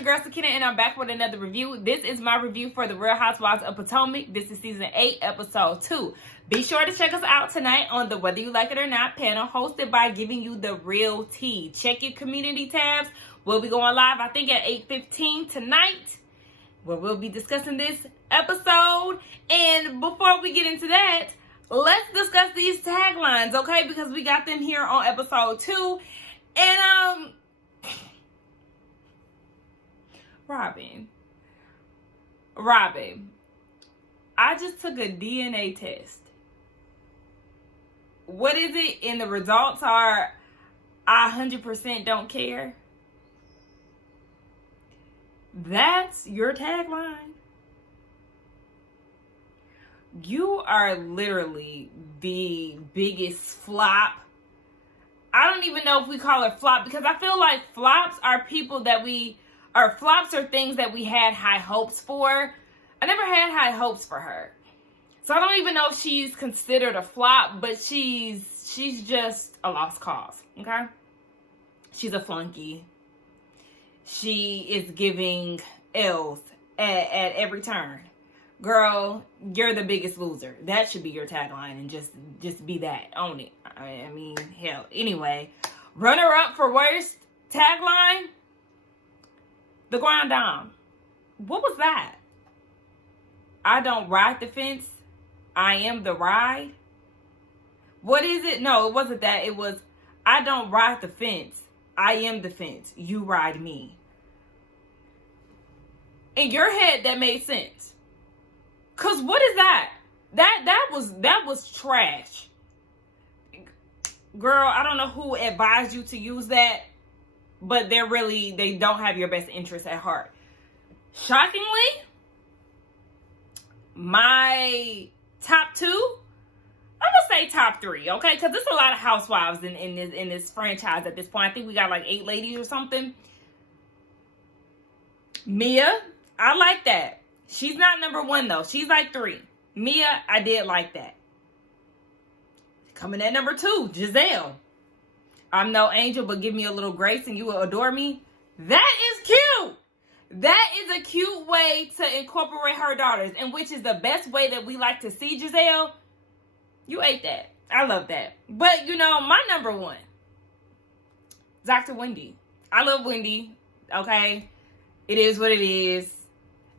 your girl Sakina, and I'm back with another review. This is my review for the Real Housewives of Potomac. This is season 8, episode 2. Be sure to check us out tonight on the Whether You Like It or Not panel, hosted by Giving You the Real Tea. Check your community tabs. We'll be going live, I think, at 8:15 tonight, where we'll be discussing this episode. And before we get into that, let's discuss these taglines, okay? Because we got them here on episode 2. And, Robin, I just took a DNA test. What is it? And the results are, I 100% don't care. That's your tagline. You are literally the biggest flop. I don't even know if we call it flop, because I feel like flops are people that flops are things that we had high hopes for. I never had high hopes for her. So I don't even know if she's considered a flop, but she's just a lost cause, okay? She's a flunky. She is giving L's at every turn. Girl, you're the biggest loser. That should be your tagline, and just be that. Own it. I mean, hell. Anyway, runner-up for worst tagline, the Grand Dame. What was that? I don't ride the fence. I am the ride. What is it? No, it wasn't that. It was, I don't ride the fence. I am the fence. You ride me. In your head, that made sense. Cause what is that? That was trash. Girl, I don't know who advised you to use that, but they don't have your best interests at heart. Shockingly, my top 2, I'm gonna say top 3, okay? Because there's a lot of housewives in this franchise at this point. I think we got like 8 ladies or something. Mia, I like that. She's not number 1 though. She's like 3. Mia, I did like that. Coming at number 2, Jazelle. I'm no angel, but give me a little grace and you will adore me. That is cute. That is a cute way to incorporate her daughters, and which is the best way that we like to see Jazelle. You ate that. I love that. But, you know, my number 1, Dr. Wendy. I love Wendy, okay? It is what it is.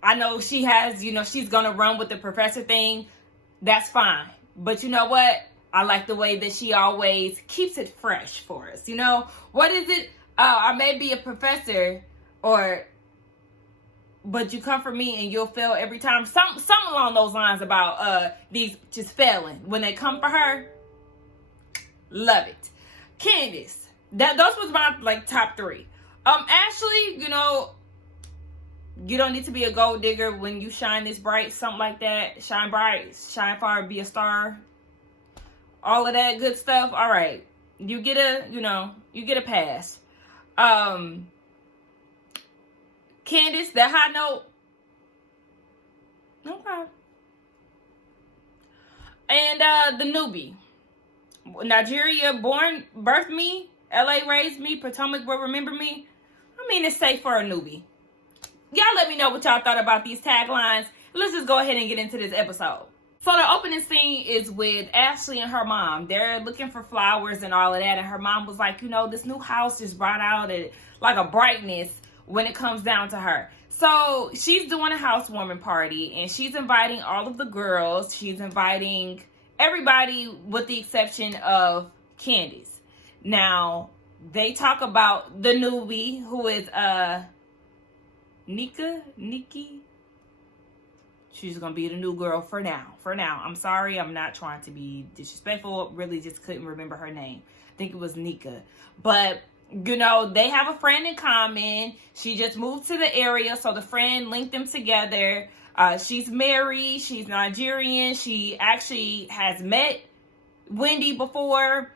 I know she has, she's going to run with the professor thing. That's fine. But you know what? I like the way that she always keeps it fresh for us. What is it? I may be a professor, but you come for me and you'll fail every time. Something along those lines about these just failing. When they come for her, love it. Candace. Those was my top 3. Ashley, you don't need to be a gold digger when you shine this bright, something like that. Shine bright, shine far, be a star. All of that good stuff. All right. You get a pass. Candace, that high note. Okay. And the newbie. Nigeria birthed me. LA raised me. Potomac will remember me. I mean, it's safe for a newbie. Y'all let me know what y'all thought about these taglines. Let's just go ahead and get into this episode. So the opening scene is with Ashley and her mom. They're looking for flowers and all of that. And her mom was like, this new house just brought out like a brightness when it comes down to her. So she's doing a housewarming party and she's inviting all of the girls. She's inviting everybody with the exception of Candace. Now, they talk about the newbie who is Nneka. She's gonna be the new girl for now. I'm sorry, I'm not trying to be disrespectful. Really just couldn't remember her name. I think it was Nneka. But, they have a friend in common. She just moved to the area, so the friend linked them together. She's married. She's Nigerian. She actually has met Wendy before.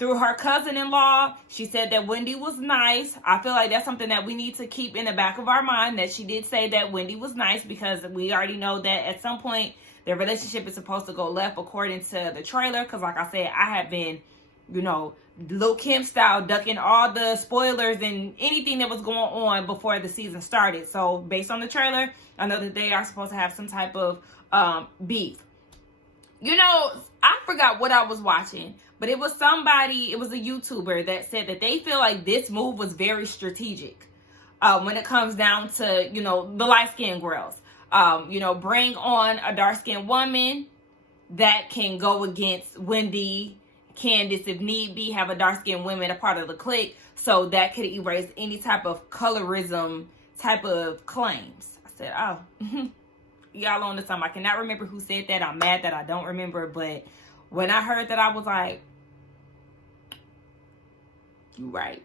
Through her cousin-in-law. She said that Wendy was nice. I feel like that's something that we need to keep in the back of our mind, that she did say that Wendy was nice, because we already know that at some point their relationship is supposed to go left according to the trailer, because like I said, I have been you know, Lil' Kim style, ducking all the spoilers and anything that was going on before the season started. So based on the trailer, I know that they are supposed to have some type of beef. You know, I forgot what I was watching, but it was a YouTuber that said that they feel like this move was very strategic when it comes down to, you know, the light-skinned girls. You know, bring on a dark-skinned woman that can go against Wendy, Candace, if need be, have a dark-skinned woman a part of the clique, so that could erase any type of colorism type of claims. I said, oh, y'all on to something. I cannot remember who said that. I'm mad that I don't remember, but when I heard that, I was like, you right.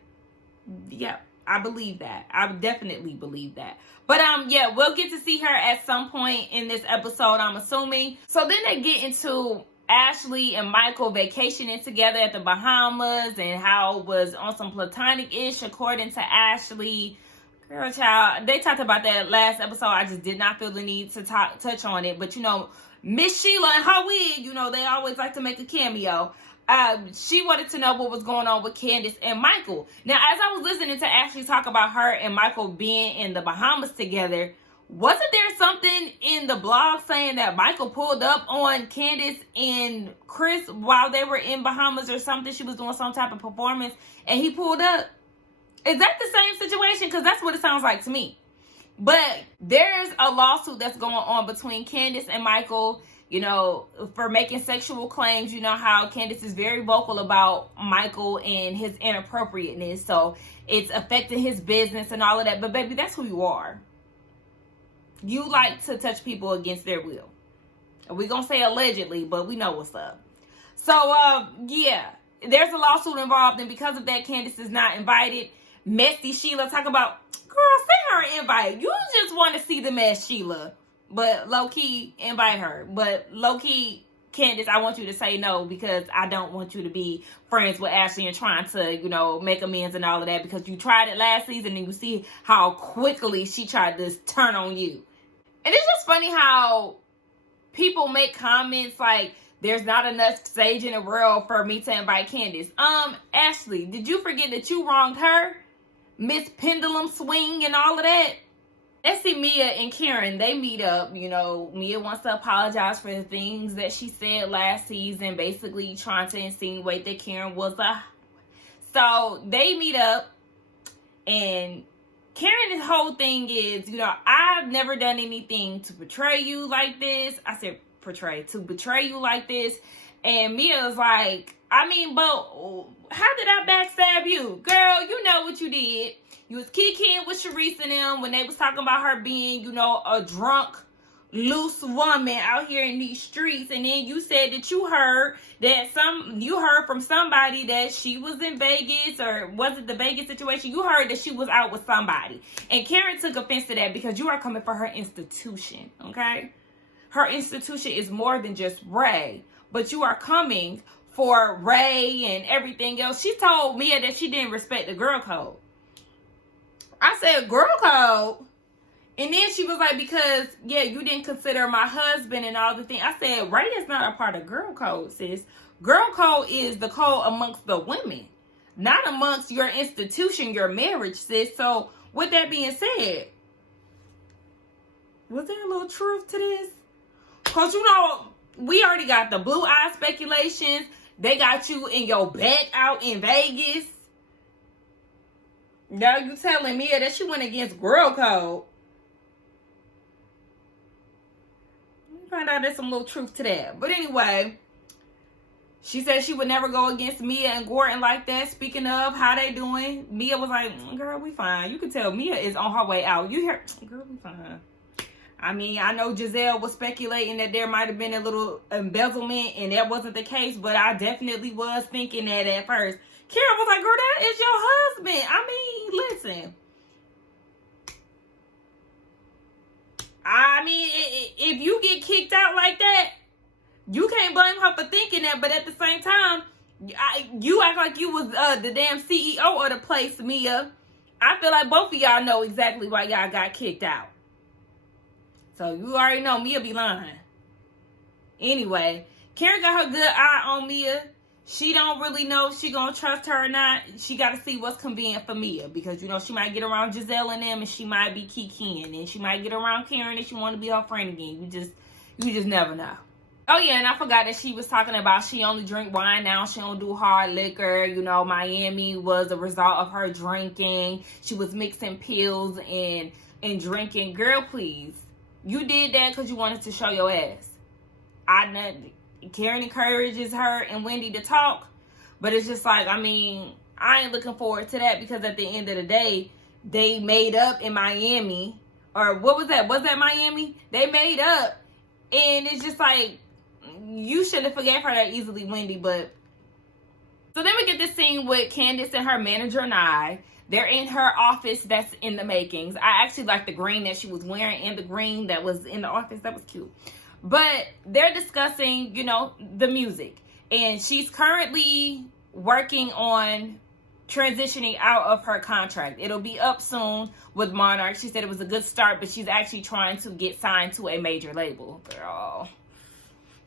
Yep, I believe that. I definitely believe that. But yeah, we'll get to see her at some point in this episode, I'm assuming. So then they get into Ashley and Michael vacationing together at the Bahamas and how it was on some platonic-ish according to Ashley. Girl, child, they talked about that last episode. I just did not feel the need to touch on it. But, you know, Miss Sheila and her wig, you know, they always like to make a cameo. She wanted to know what was going on with Candace and Michael. Now, as I was listening to Ashley talk about her and Michael being in the Bahamas together, wasn't there something in the blog saying that Michael pulled up on Candace and Chris while they were in Bahamas or something? She was doing some type of performance and he pulled up. Is that the same situation? Because that's what it sounds like to me. But there's a lawsuit that's going on between Candace and Michael, you know, for making sexual claims. You know how Candace is very vocal about Michael and his inappropriateness. So it's affecting his business and all of that. But baby, that's who you are. You like to touch people against their will. We're going to say allegedly, but we know what's up. So, yeah, there's a lawsuit involved. And because of that, Candace is not invited. Messy Sheila, talk about, girl, send her an invite. You just want to see the mess, Sheila. But low-key, invite her. But low-key, Candace, I want you to say no because I don't want you to be friends with Ashley and trying to, you know, make amends and all of that, because you tried it last season and you see how quickly she tried to turn on you. And it's just funny how people make comments like, there's not enough sage in the world for me to invite Candace. Ashley, did you forget that you wronged her? Miss Pendulum Swing and all of that? Let's see Mia and Karen. They meet up. You know, Mia wants to apologize for the things that she said last season, basically trying to insinuate that Karen was a... So they meet up, and Karen's whole thing is, you know, I've never done anything to betray you like this. I said to betray you like this. And Mia's like, I mean, but how did I backstab you? Girl, you know what you did. You was kicking with Sharice and them when they was talking about her being, you know, a drunk, loose woman out here in these streets. And then you said that you heard from somebody that she was in Vegas, or was it the Vegas situation? You heard that she was out with somebody. And Karen took offense to that because you are coming for her institution, okay? Her institution is more than just Ray, but you are coming for Ray and everything else. She told Mia that she didn't respect the girl code. I said, girl code? And then she was like, because, yeah, you didn't consider my husband and all the things. I said, Ray is not a part of girl code, sis. Girl code is the code amongst the women, not amongst your institution, your marriage, sis. So with that being said, was there a little truth to this? Because, you know, we already got the blue eye speculations. They got you in your bed out in Vegas. Now you telling me that she went against girl code. We find out there's some little truth to that. But anyway, she said she would never go against Mia and Gordon like that. Speaking of, how they doing? Mia was like, girl, we fine. You can tell Mia is on her way out. You hear, girl, we fine. I mean, I know Jazelle was speculating that there might have been a little embezzlement, and that wasn't the case, but I definitely was thinking that at first. Karen was like, girl, that is your husband. I mean, listen. I mean, if you get kicked out like that, you can't blame her for thinking that, but at the same time, you act like you was the damn CEO of the place, Mia. I feel like both of y'all know exactly why y'all got kicked out. So you already know Mia be lying. Anyway, Karen got her good eye on Mia. she don't really know if she gonna trust her or not. She got to see what's convenient for Mia, because you know she might get around Jazelle and them, and she might be kikiing, and she might get around Karen and she want to be her friend again. You just never know. Oh yeah, and I forgot that she was talking about she only drink wine now. She don't do hard liquor. You know, Miami was a result of her drinking. She was mixing pills and drinking. Girl, please, you did that because you wanted to show your ass. Karen encourages her and Wendy to talk, but it's just like, I mean, I ain't looking forward to that, because at the end of the day, they made up in Miami, or what was that? Was that Miami? They made up, and it's just like, you shouldn't have forgave her that easily, Wendy. But so then we get this scene with Candace and her manager and I. They're in her office that's in the makings. I actually like the green that she was wearing and the green that was in the office. That was cute. But they're discussing, you know, the music. And she's currently working on transitioning out of her contract. It'll be up soon with Monarch. She said it was a good start, but she's actually trying to get signed to a major label. Girl,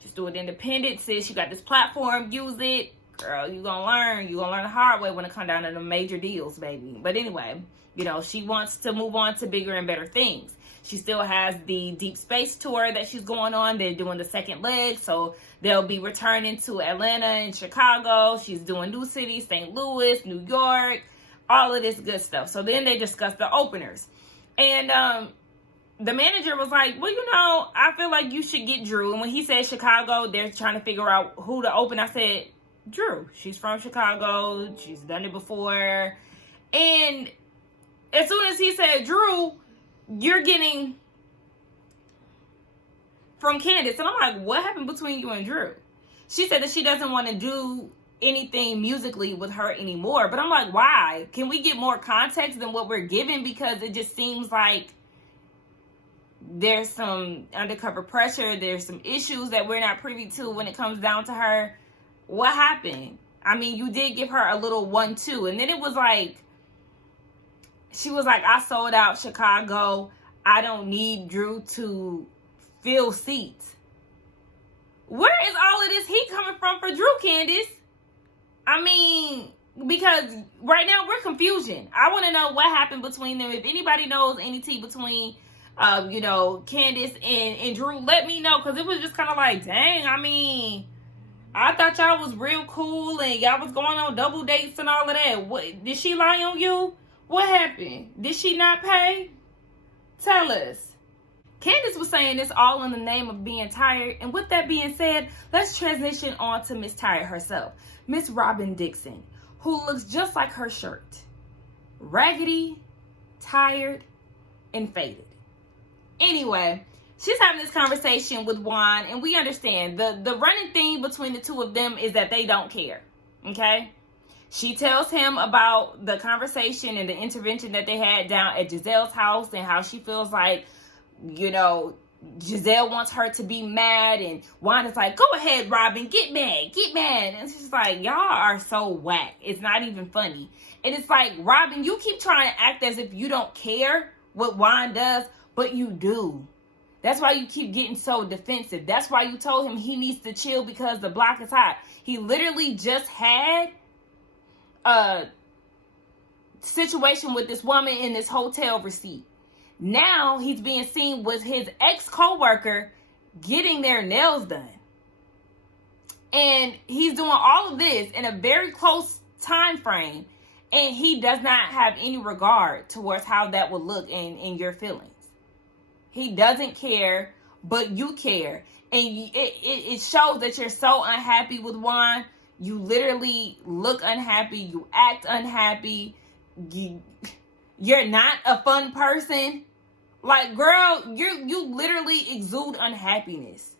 just do it independent, sis. You got this platform, use it. Girl, you gonna learn. You gonna learn the hard way when it comes down to the major deals, baby. But anyway, you know, she wants to move on to bigger and better things. She still has the Deep Space tour that she's going on. They're doing the second leg, so they'll be returning to Atlanta and Chicago. She's doing new cities, St. Louis, New York, all of this good stuff. So then they discuss the openers. And the manager was like, well, you know, I feel like you should get Drew. And when he said Chicago, they're trying to figure out who to open. I said, Drew. She's from Chicago. She's done it before. And as soon as he said Drew, you're getting from Candace. And I'm like, what happened between you and Drew? She said that she doesn't want to do anything musically with her anymore. But I'm like, why? Can we get more context than what we're given? Because it just seems like there's some undercover pressure. There's some issues that we're not privy to when it comes down to her. What happened? I mean, you did give her a little 1-2. And then it was like, she was like, I sold out Chicago. I don't need Drew to fill seats. Where is all of this heat coming from for Drew, Candace? I mean, because right now we're confusion. I want to know what happened between them. If anybody knows any tea between, you know, Candace and Drew, let me know. Because it was just kind of like, dang, I mean, I thought y'all was real cool and y'all was going on double dates and all of that. What, did she lie on you? What happened? Did she not pay? Tell us. Candace was saying this all in the name of being tired. And with that being said, let's transition on to Miss Tired herself. Miss Robin Dixon, who looks just like her shirt. Raggedy, tired, and faded. Anyway, she's having this conversation with Juan, and we understand the running theme between the two of them is that they don't care. Okay? She tells him about the conversation and the intervention that they had down at Jazelle's house and how she feels like, you know, Jazelle wants her to be mad, and Juan is like, go ahead, Robin, get mad. And it's just like, y'all are so whack. It's not even funny. And it's like, Robin, you keep trying to act as if you don't care what Juan does, but you do. That's why you keep getting so defensive. That's why you told him he needs to chill because the block is hot. He literally just had a situation with this woman in this hotel receipt. Now he's being seen with his ex-coworker getting their nails done. And he's doing all of this in a very close time frame. And he does not have any regard towards how that would look in your feelings. He doesn't care, but you care. And it shows that you're so unhappy with Juan. You literally look unhappy. You act unhappy. You're not a fun person. Like, girl, you literally exude unhappiness.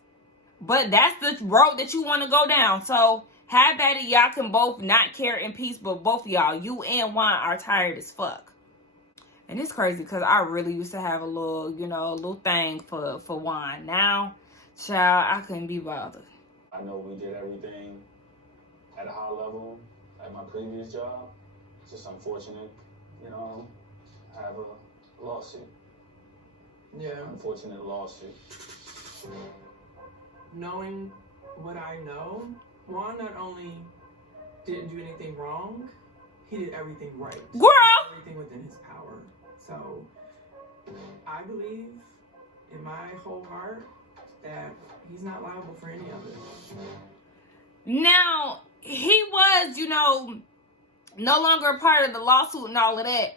But that's the road that you want to go down. So, have at it. Y'all can both not care in peace, but both of y'all, you and Juan, are tired as fuck. And it's crazy because I really used to have a little, you know, a little thing for Juan. Now, child, I couldn't be bothered. I know we did everything at a high level at my previous job. It's just unfortunate, you know, I have a lawsuit. Yeah. Unfortunate lawsuit. Knowing what I know, Juan not only didn't do anything wrong. He did everything right. Girl! Everything within his power. So, I believe in my whole heart that he's not liable for any of it. Now, he was, no longer a part of the lawsuit and all of that.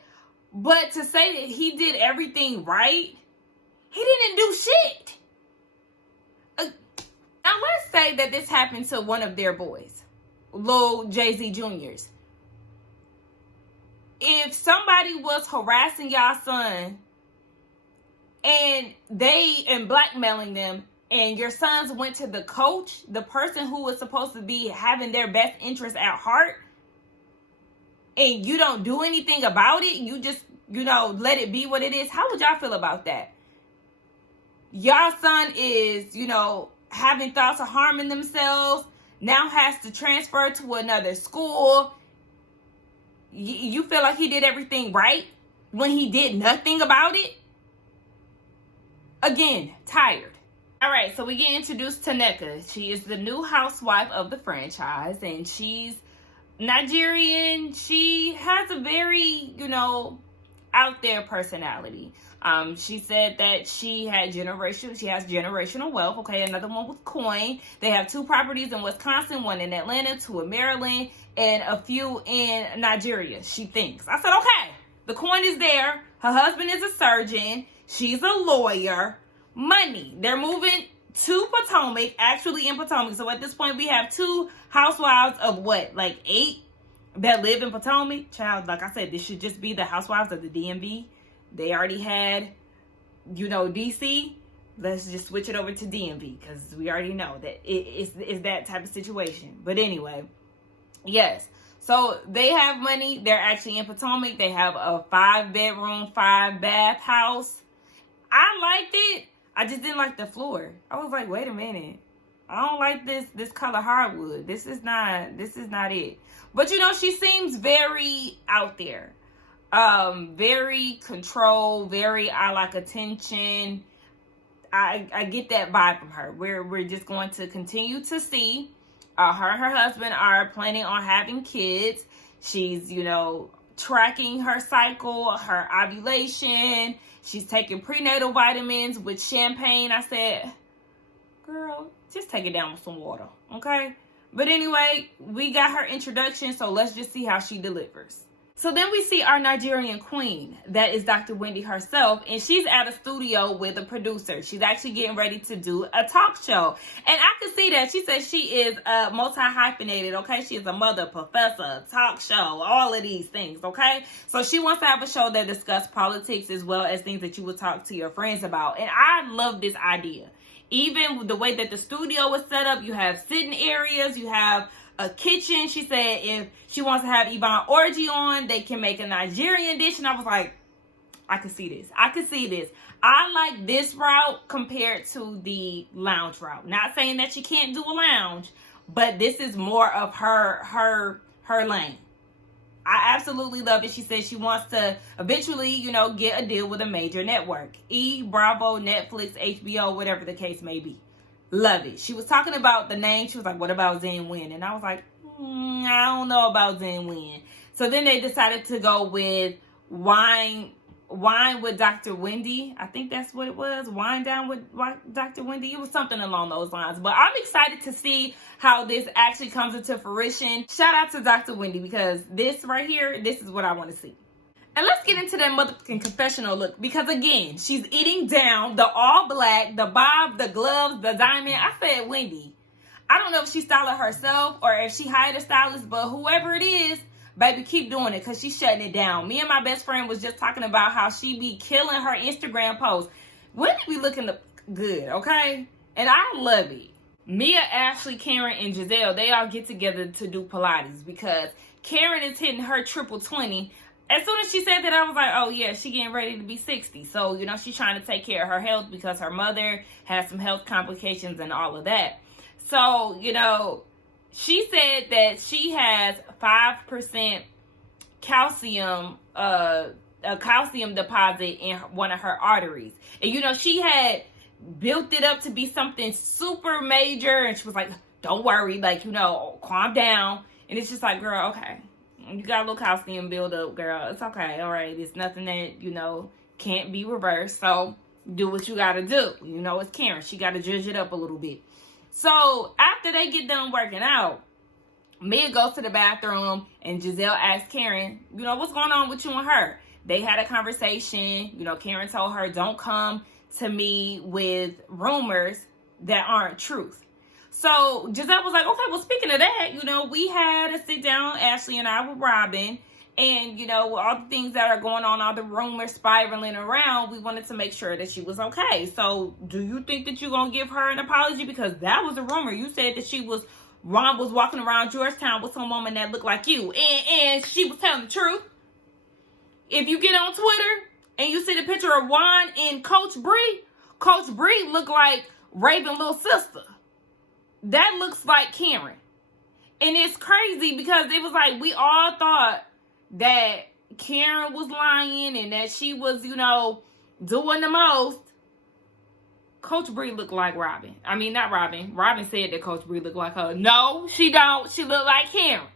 But to say that he did everything right, he didn't do shit. Now, let's say that this happened to one of their boys, Lil Jay-Z Jr.'s. If somebody was harassing y'all son and blackmailing them, and your sons went to the coach, the person who was supposed to be having their best interest at heart, and you don't do anything about it, you just, let it be what it is, how would y'all feel about that? Y'all son is, having thoughts of harming themselves, now has to transfer to another school. You feel like he did everything right when he did nothing about it? Again, tired. All right, so we get introduced to Nneka. She is the new housewife of the franchise, and she's Nigerian. She has a very, out there personality. She said that she has generational wealth. Okay, another one with coin. They have 2 properties in Wisconsin, 1 in Atlanta, 2 in Maryland, and a few in Nigeria, she thinks. I said, okay, the coin is there. Her husband is a surgeon. She's a lawyer. Money. They're moving to Potomac, actually in Potomac. So at this point, we have 2 housewives of what, like 8 that live in Potomac? Child, like I said, this should just be the housewives of the DMV. They already had, DC. Let's just switch it over to DMV because we already know that it's that type of situation. But anyway, yes. So they have money. They're actually in Potomac. They have a 5-bedroom, 5-bath house. I liked it. I just didn't like the floor. I was like, wait a minute. I don't like this color hardwood. This is not it. But she seems very out there. Very controlled, very I like attention. I get that vibe from her. We're just going to continue to see. Her and her husband are planning on having kids. She's, tracking her cycle, her ovulation. She's taking prenatal vitamins with champagne. I said, girl, just take it down with some water, okay? But anyway, we got her introduction, so let's just see how she delivers. So then we see our Nigerian queen, that is Dr. Wendy herself, and she's at a studio with a producer. She's actually getting ready to do a talk show. And I can see that. She says she is multi-hyphenated, okay? She is a mother, professor, talk show, all of these things, okay? So she wants to have a show that discusses politics as well as things that you would talk to your friends about. And I love this idea. Even the way that the studio was set up, you have sitting areas, you have a kitchen. She said if she wants to have Yvonne Orji on, they can make a Nigerian dish. And I was like, I can see this. I like this route compared to the lounge route. Not saying that she can't do a lounge, but this is more of her lane. I absolutely love it. She says she wants to eventually, get a deal with a major network. Bravo, Netflix, HBO, whatever the case may be. Love it. She was talking about the name. She was like, what about Zen Win? And I was like, I don't know about Zen Win. So then they decided to go with Wine with Dr. Wendy. I think that's what it was. Wine Down with Dr. Wendy. It was something along those lines. But I'm excited to see how this actually comes into fruition. Shout out to Dr. Wendy because this right here, this is what I want to see. And let's get into that motherfucking confessional look. Because again, she's eating down the all black, the bob, the gloves, the diamond. I said, Wendy, I don't know if she styled it herself or if she hired a stylist, but whoever it is, baby, keep doing it because she's shutting it down. Me and my best friend was just talking about how she be killing her Instagram posts. Wendy be looking good, okay? And I love it. Mia, Ashley, Karen, and Jazelle, they all get together to do Pilates because Karen is hitting her triple 20. As soon as she said that, I was like, oh, yeah, she getting ready to be 60. So, she's trying to take care of her health because her mother has some health complications and all of that. So, she said that she has 5% calcium, a calcium deposit in one of her arteries. And, she had built it up to be something super major. And she was like, don't worry, calm down. And it's just like, girl, okay. You got a little costume build up, girl. It's okay. All right. It's nothing that, can't be reversed. So do what you got to do. It's Karen. She got to judge it up a little bit. So after they get done working out, Mia goes to the bathroom and Jazelle asks Karen, what's going on with you and her? They had a conversation. Karen told her, don't come to me with rumors that aren't truth. So Jazelle was like, okay, well, speaking of that, we had a sit down, Ashley and I, with Robin. And, with all the things that are going on, all the rumors spiraling around, we wanted to make sure that she was okay. So do you think that you're going to give her an apology? Because that was a rumor. You said that Ron was walking around Georgetown with some woman that looked like you. And she was telling the truth. If you get on Twitter and you see the picture of Juan and Coach Bree looked like Raven's little sister. That looks like Karen. And it's crazy because it was like we all thought that Karen was lying and that she was, doing the most. Coach Bree looked like Robin. I mean, not Robin. Robin said that Coach Bree looked like her. No, she don't. She looked like Karen.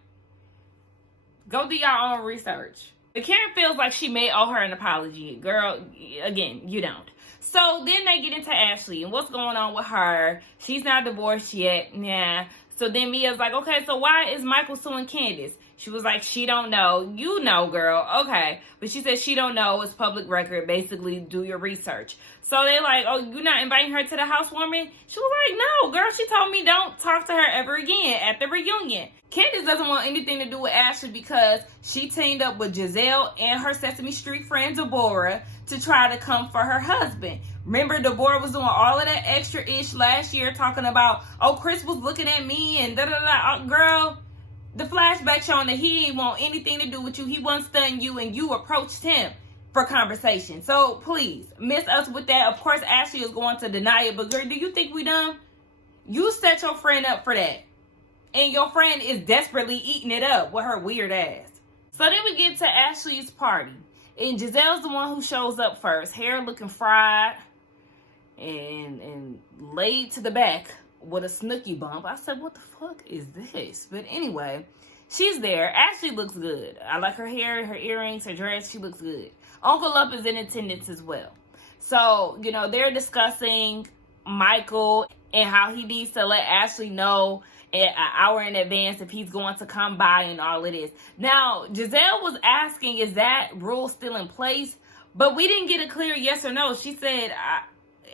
Go do your own research. But Karen feels like she may owe her an apology. Girl, again, you don't. So then they get into Ashley and what's going on with her. She's not divorced yet. Yeah. So then Mia's like, okay, so why is Michael suing Candace? She was like, she don't know. You know, girl. Okay. But she said she don't know. It's public record. Basically, do your research. So they're like, oh, you're not inviting her to the housewarming? She was like, no, girl. She told me don't talk to her ever again at the reunion. Candace doesn't want anything to do with Ashley because she teamed up with Jazelle and her Sesame Street friend Deborah to try to come for her husband. Remember, Deborah was doing all of that extra-ish last year talking about, oh, Chris was looking at me and da-da-da. Girl, the flashback showing that he didn't want anything to do with you. He wasn't studying you and you approached him for conversation. So please, miss us with that. Of course, Ashley is going to deny it. But girl, do you think we dumb? You set your friend up for that. And your friend is desperately eating it up with her weird ass. So then we get to Ashley's party. And Jazelle's the one who shows up first. Hair looking fried and laid to the back with a snooky bump. I said, what the fuck is this? But anyway, she's there. Ashley looks good. I like her hair, her earrings, her dress. She looks good. Uncle Up is in attendance as well. So, they're discussing Michael and how he needs to let Ashley know an hour in advance if he's going to come by and all of this. Now, Jazelle was asking, is that rule still in place? But we didn't get a clear yes or no. She said,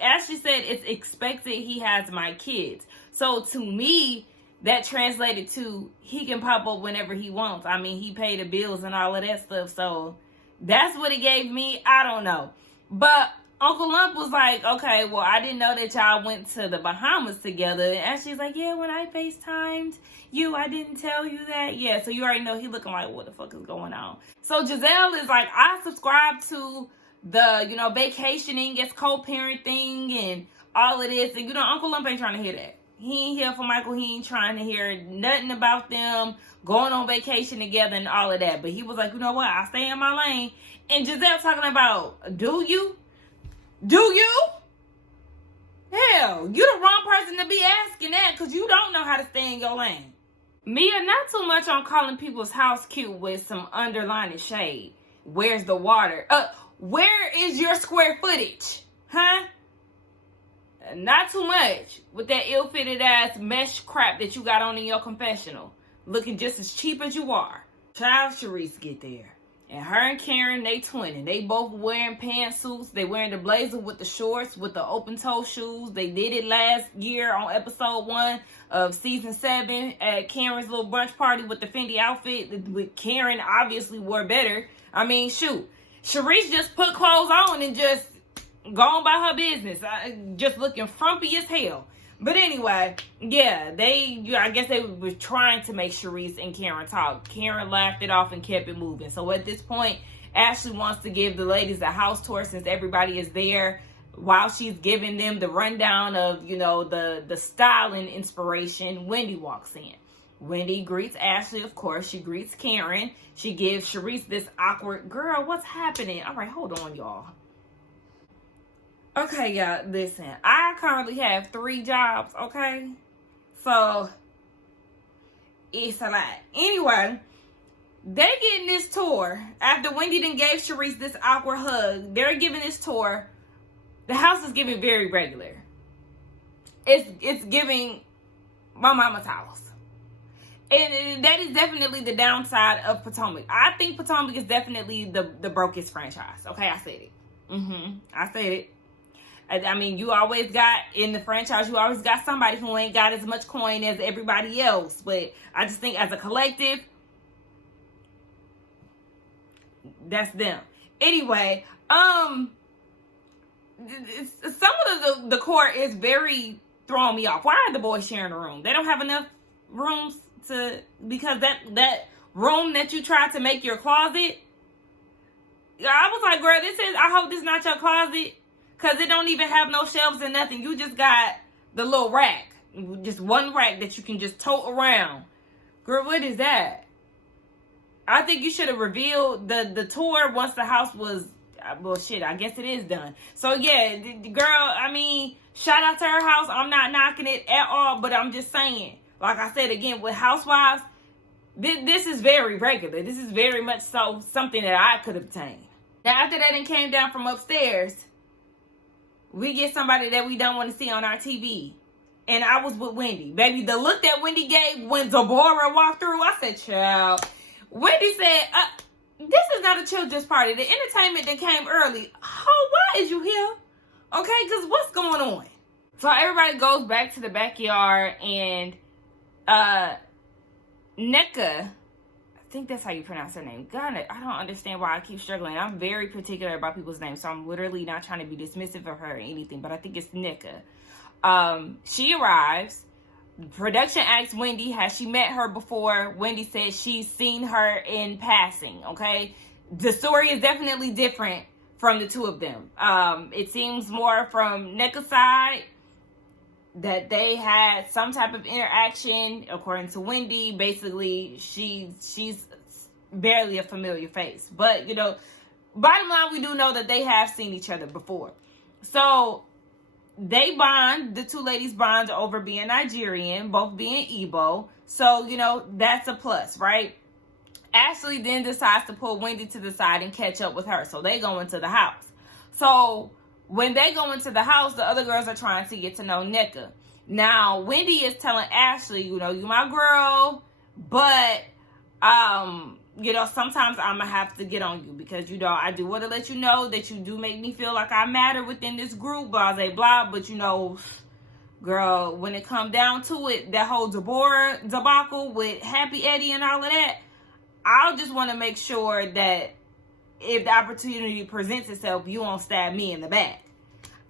Ashley said, it's expected he has my kids. So to me, that translated to he can pop up whenever he wants. I mean, he paid the bills and all of that stuff. So that's what it gave me. I don't know. But Uncle Lump was like, okay, well, I didn't know that y'all went to the Bahamas together. And Ashley's like, yeah, when I FaceTimed you, I didn't tell you that. Yeah, so you already know he looking like, what the fuck is going on? So Jazelle is like, I subscribe to the, vacationing as co-parenting and all of this. And, Uncle Lump ain't trying to hear that. He ain't here for Michael. He ain't trying to hear nothing about them going on vacation together and all of that. But he was like, you know what? I stay in my lane. And Jazelle talking about, do you? Do you? Hell, you the wrong person to be asking that because you don't know how to stay in your lane. Mia, not too much on calling people's house cute with some underlining shade. Where's the water? Where is your square footage? Huh? Not too much with that ill-fitted ass mesh crap that you got on in your confessional. Looking just as cheap as you are. Child Sharice get there. And her and Karen, they twinning. They both wearing pantsuits. They wearing the blazer with the shorts, with the open-toe shoes. They did it last year on episode 1 of season 7 at Karen's little brunch party with the Fendi outfit. With Karen obviously wore better. I mean, shoot. Sharice just put clothes on and just gone by her business. Just looking frumpy as hell. But anyway, yeah, I guess they were trying to make Sharice and Karen talk. Karen laughed it off and kept it moving. So at this point, Ashley wants to give the ladies a house tour since everybody is there. While she's giving them the rundown of, the styling inspiration, Wendy walks in. Wendy greets Ashley, of course. She greets Karen. She gives Sharice this awkward, girl, what's happening? All right, hold on, y'all. Okay, y'all, listen. I currently have 3 jobs, okay? So, It's a lot. Anyway, they getting this tour. After Wendy then gave Sharice this awkward hug, they're giving this tour. The house is giving very regular. It's giving my mama's house. And that is definitely the downside of Potomac. I think Potomac is definitely the brokest franchise. Okay, I said it. I said it. I mean, you always got, in the franchise, you always got somebody who ain't got as much coin as everybody else. But I just think as a collective, that's them. Anyway, some of the decor is very throwing me off. Why are the boys sharing a room? They don't have enough rooms because that room that you tried to make your closet, I was like, girl, I hope this is not your closet, because it don't even have no shelves or nothing. You just got the little rack, just one rack that you can just tote around. Girl, what is that? I think you should have revealed the tour once the house was, well, shit, I guess it is done. So yeah, the girl, I mean, shout out to her house. I'm not knocking it at all, but I'm just saying, like I said again, with Housewives, this is very regular. This is very much so something that I could obtain. Now, after that and came down from upstairs, we get somebody that we don't want to see on our TV. And I was with Wendy. Baby, the look that Wendy gave when Deborah walked through, I said, child. Wendy said, this is not a children's party. The entertainment that came early. Oh, why is you here? Okay, because what's going on? So everybody goes back to the backyard, and Nneka, I think that's how you pronounce her name. God, I don't understand why I keep struggling. I'm very particular about people's names, so I'm literally not trying to be dismissive of her or anything, but I think it's Nneka. She arrives. Production asks Wendy, has she met her before? Wendy says she's seen her in passing, okay? The story is definitely different from the two of them. It seems more from Nneka's side that they had some type of interaction. According to Wendy, basically she's barely a familiar face, but you know, bottom line, we do know that they have seen each other before. So they bond, the two ladies bond over being Nigerian, both being Igbo, so you know, that's a plus, right? Ashley then decides to pull Wendy to the side and catch up with her, so they go into the house. So when they go into the house, the other girls are trying to get to know Nneka. Now, Wendy is telling Ashley, you know, you my girl, but, you know, sometimes I'm going to have to get on you because, you know, I do want to let you know that you do make me feel like I matter within this group, blah, blah, blah. But, you know, girl, when it come down to it, that whole Deborah debacle with Happy Eddie and all of that, I'll just want to make sure that if the opportunity presents itself, you won't stab me in the back.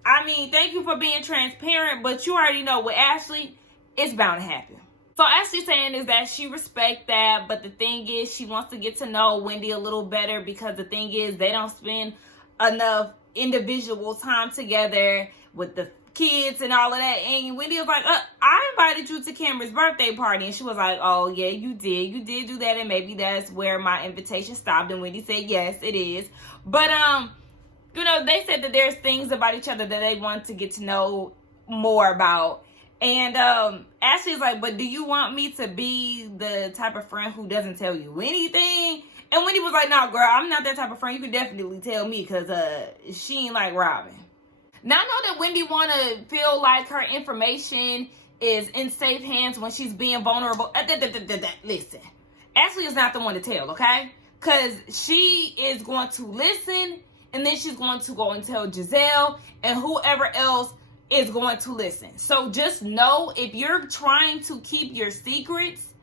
I mean, thank you for being transparent, but you already know with Ashley, it's bound to happen. So Ashley's saying is that she respects that, but the thing is, she wants to get to know Wendy a little better because the thing is, they don't spend enough individual time together with the kids and all of that. And Wendy was like, I invited you to Cameron's birthday party. And she was like, oh, yeah, you did do that. And maybe that's where my invitation stopped. And Wendy said, yes, it is. But, you know, they said that there's things about each other that they want to get to know more about. And Ashley's like, but do you want me to be the type of friend who doesn't tell you anything? And Wendy was like, no, girl, I'm not that type of friend. You can definitely tell me because she ain't like Robin. Now, I know that Wendy want to feel like her information is in safe hands when she's being vulnerable. Listen, Ashley is not the one to tell, okay? Because she is going to listen, and then she's going to go and tell Jazelle and whoever else is going to listen. So just know, if you're trying to keep your secrets,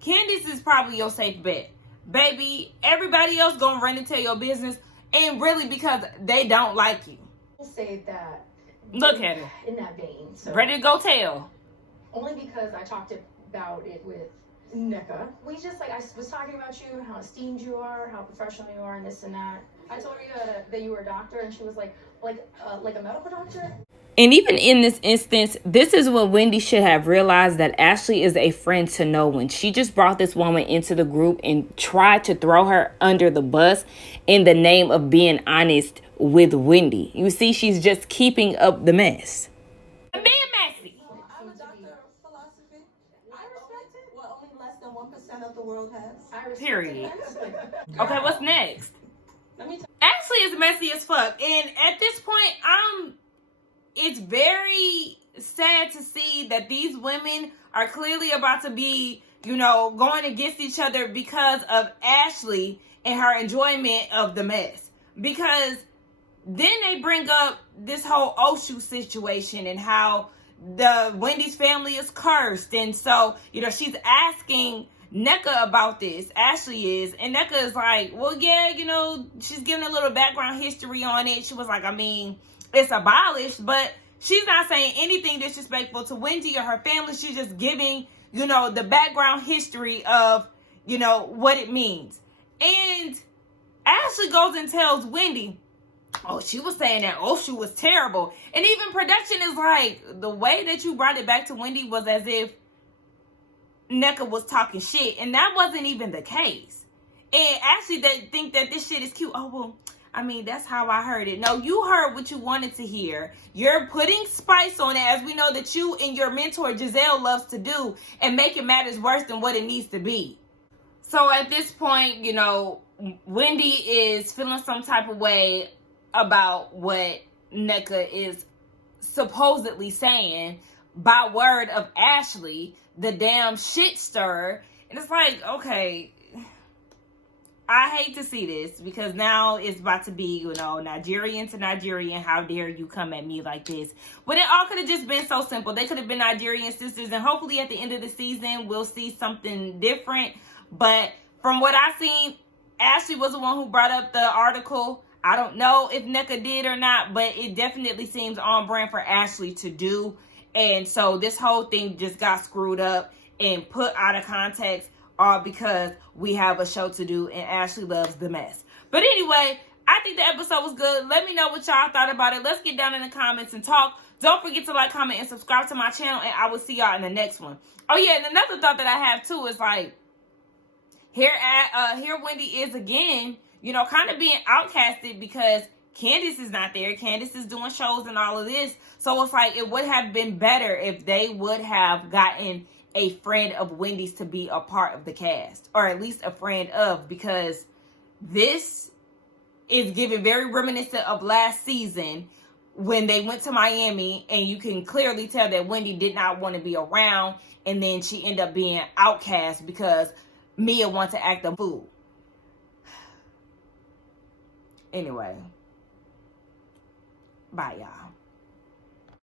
Candace is probably your safe bet. Baby, everybody else gonna run and tell your business, and really because they don't like you. Say that. Look at her. In that vein. So ready to go tell. Only because I talked about it with Nneka. We just, like, I was talking about you, how esteemed you are, how professional you are, and this and that. I told her that you were a doctor, and she was like a medical doctor. And even in this instance, this is what Wendy should have realized, that Ashley is a friend to no one. She just brought this woman into the group and tried to throw her under the bus in the name of being honest with Wendy. You see, she's just keeping up the mess. I'm being messy. I'm a doctor of philosophy. I respect it. Well, only less world has. I respect Period. it. Okay, what's next? Let me tell Ashley is messy as fuck. And at this point, it's very sad to see that these women are clearly about to be, going against each other because of Ashley and her enjoyment of the mess. Because then they bring up this whole Oshu situation and how the Wendy's family is cursed. And so, she's asking Nneka about this. Ashley is. And Nneka is like, well, yeah, she's giving a little background history on it. She was like, I mean, it's abolished, but she's not saying anything disrespectful to Wendy or her family. She's just giving, the background history of, what it means. And Ashley goes and tells Wendy, oh, she was saying that Oshu was terrible. And even production is like, the way that you brought it back to Wendy was as if Nneka was talking shit. And that wasn't even the case. And actually, they think that this shit is cute. Oh, well, I mean, that's how I heard it. No, you heard what you wanted to hear. You're putting spice on it, as we know that you and your mentor, Jazelle, loves to do, and making matters worse than what it needs to be. So at this point, Wendy is feeling some type of way about what Nneka is supposedly saying by word of Ashley, the damn shit stirrer. And it's like, okay, I hate to see this because now it's about to be, Nigerian to Nigerian. How dare you come at me like this? But it all could have just been so simple. They could have been Nigerian sisters, and hopefully at the end of the season, we'll see something different. But from what I've seen, Ashley was the one who brought up the article. I don't know if Nneka did or not, but it definitely seems on brand for Ashley to do. And so this whole thing just got screwed up and put out of context, all because we have a show to do and Ashley loves the mess. But anyway, I think the episode was good. Let me know what y'all thought about it. Let's get down in the comments and talk. Don't forget to like, comment, and subscribe to my channel, and I will see y'all in the next one. Oh yeah, and another thought that I have too is like, here Wendy is again, kind of being outcasted because Candace is not there. Candace is doing shows and all of this. So it's like, it would have been better if they would have gotten a friend of Wendy's to be a part of the cast, or at least a friend of, because this is giving very reminiscent of last season when they went to Miami, and you can clearly tell that Wendy did not want to be around, and then she ended up being outcast because Mia wanted to act a fool. Anyway, bye y'all.